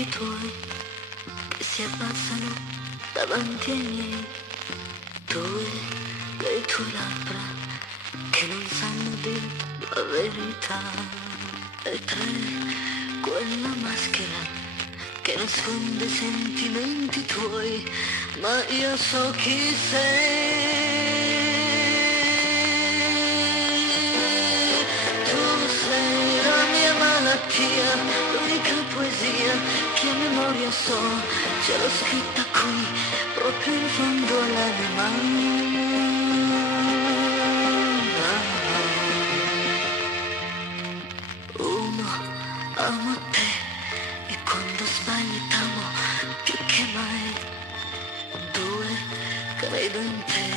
occhi tuoi che si abbassano davanti ai miei, tu e le tue labbra che non sanno dire la verità, e tre, quella maschera che nasconde i sentimenti tuoi, ma io so chi sei. Tu sei la mia malattia, l'unica poesia che a memoria so, ce l'ho scritta qui, proprio in fondo all'anima. Uno, amo te, e quando sbagli t'amo più che mai. Due, credo in te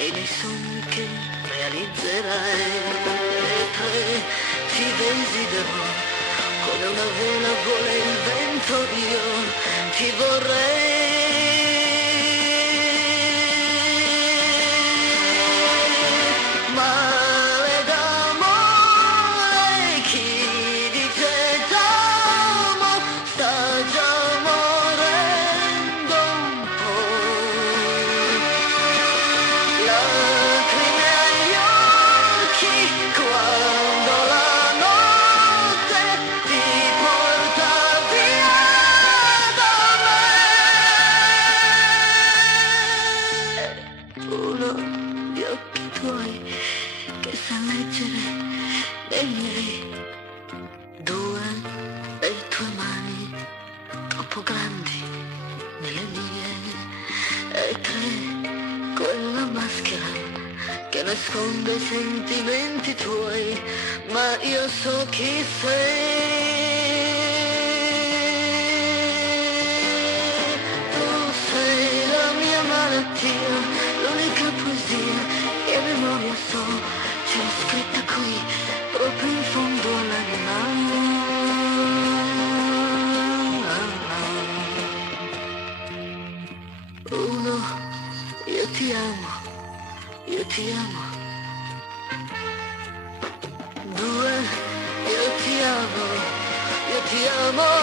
e nei sogni che realizzerai. E tre, ti desidero come una vela vuole il vento, io ti vorrei. Mare d'amore, chi dice t'amo sta già morendo un po'. Lacrime agli occhi quando la notte ti porta via da me. Uno, gli occhi tuoi che sa leggere nei miei. Due, le tue mani troppo grandi nelle mie. E tre, quella maschera che nasconde i sentimenti tuoi, ma io so chi sei. Tu sei la mia malattia, l'unica poesia che a memoria so, ce l'ho scritta qui, proprio in fondo all'anima. Uno, io ti amo, io ti amo. Due, io ti amo, io ti amo.